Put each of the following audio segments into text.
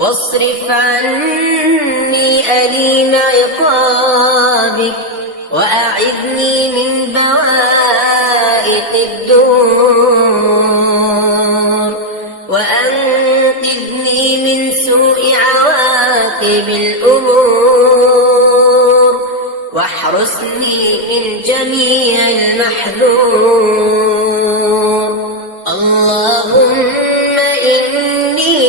واصرف عني أليم عقابك وأعذني من بوائق الدور وأنقذني من سوء عواقب الأمور واحرسني من جميع المحذور. اللهم إني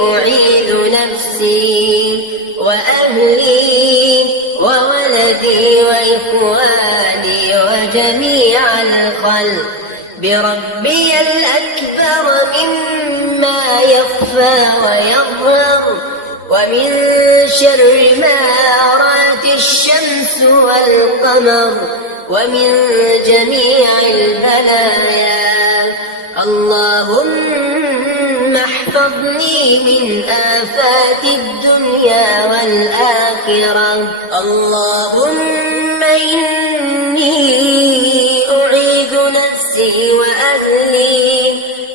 أعيذ نفسي وأهلي وولدي وإخواني وجميع الخلق بربي الأكبر مما يخفى ويظهر ومن شر ما أرات الشمس والقمر ومن جميع البلايا. اللهم احفظني من آفات الدنيا والآخرة. اللهم إني أعيذ نفسي وأهلي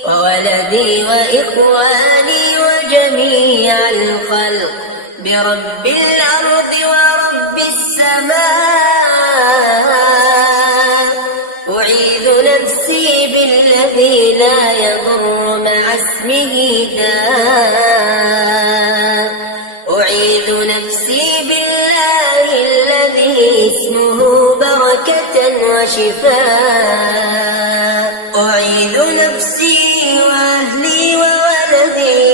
وولدي وإخواني وجميع الخلق برب الأرض ورب السماء. أعيذ نفسي بالذي لا يضر مع اسمه داء. أعيذ نفسي بالله الذي اسمه بركة وشفاء. أعيذ نفسي وأهلي وولدي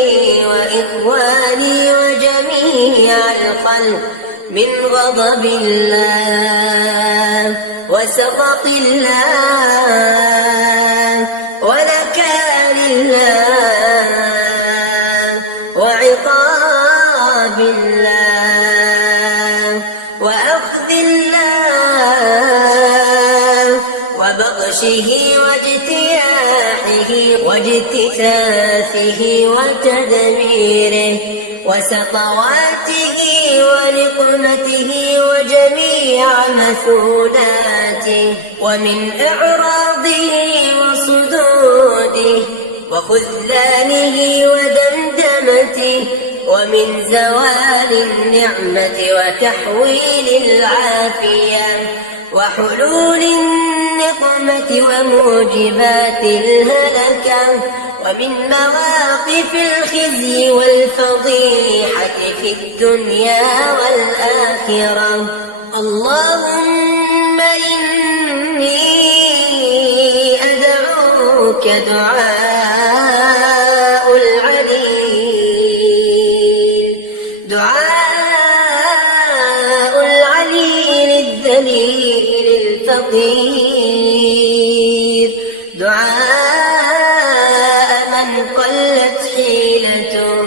وإخواني وجميع الخلق من غضب الله وسخط الله ونكال الله وعقاب الله وأخذ الله وبطشه واجتثاثه وتدميره وسطواته ونقمته وجميع مثولاته ومن إعراضه وصدوده وخذلانه ودمدمته ومن زوال النعمة وتحويل العافية وحلول النقمة وموجبات الهلكة ومن مواقف الخزي والفضيحة في الدنيا والآخرة. اللهم إني أدعوك دعاء العليل الذليل الفقير. دعاء من قلت حيلته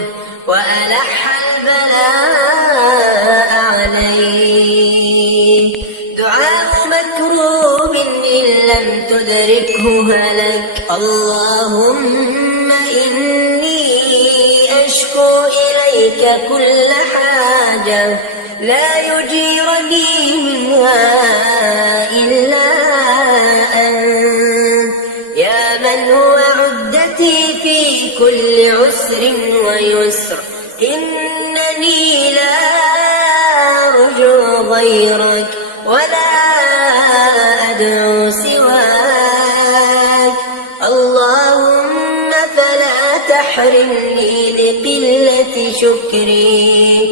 وألح البلاء عليه. دعاء مكروب إن لم تدركه هلك. اللهم إني أشكو إليك كل حاجة لا يجيرني منها إلا أنت يا من هو عدتي في كل عسر ويسر. إنني لا أرجو غيرك ولا أدعو سواك. اللهم فلا تحرمني لقلة شكري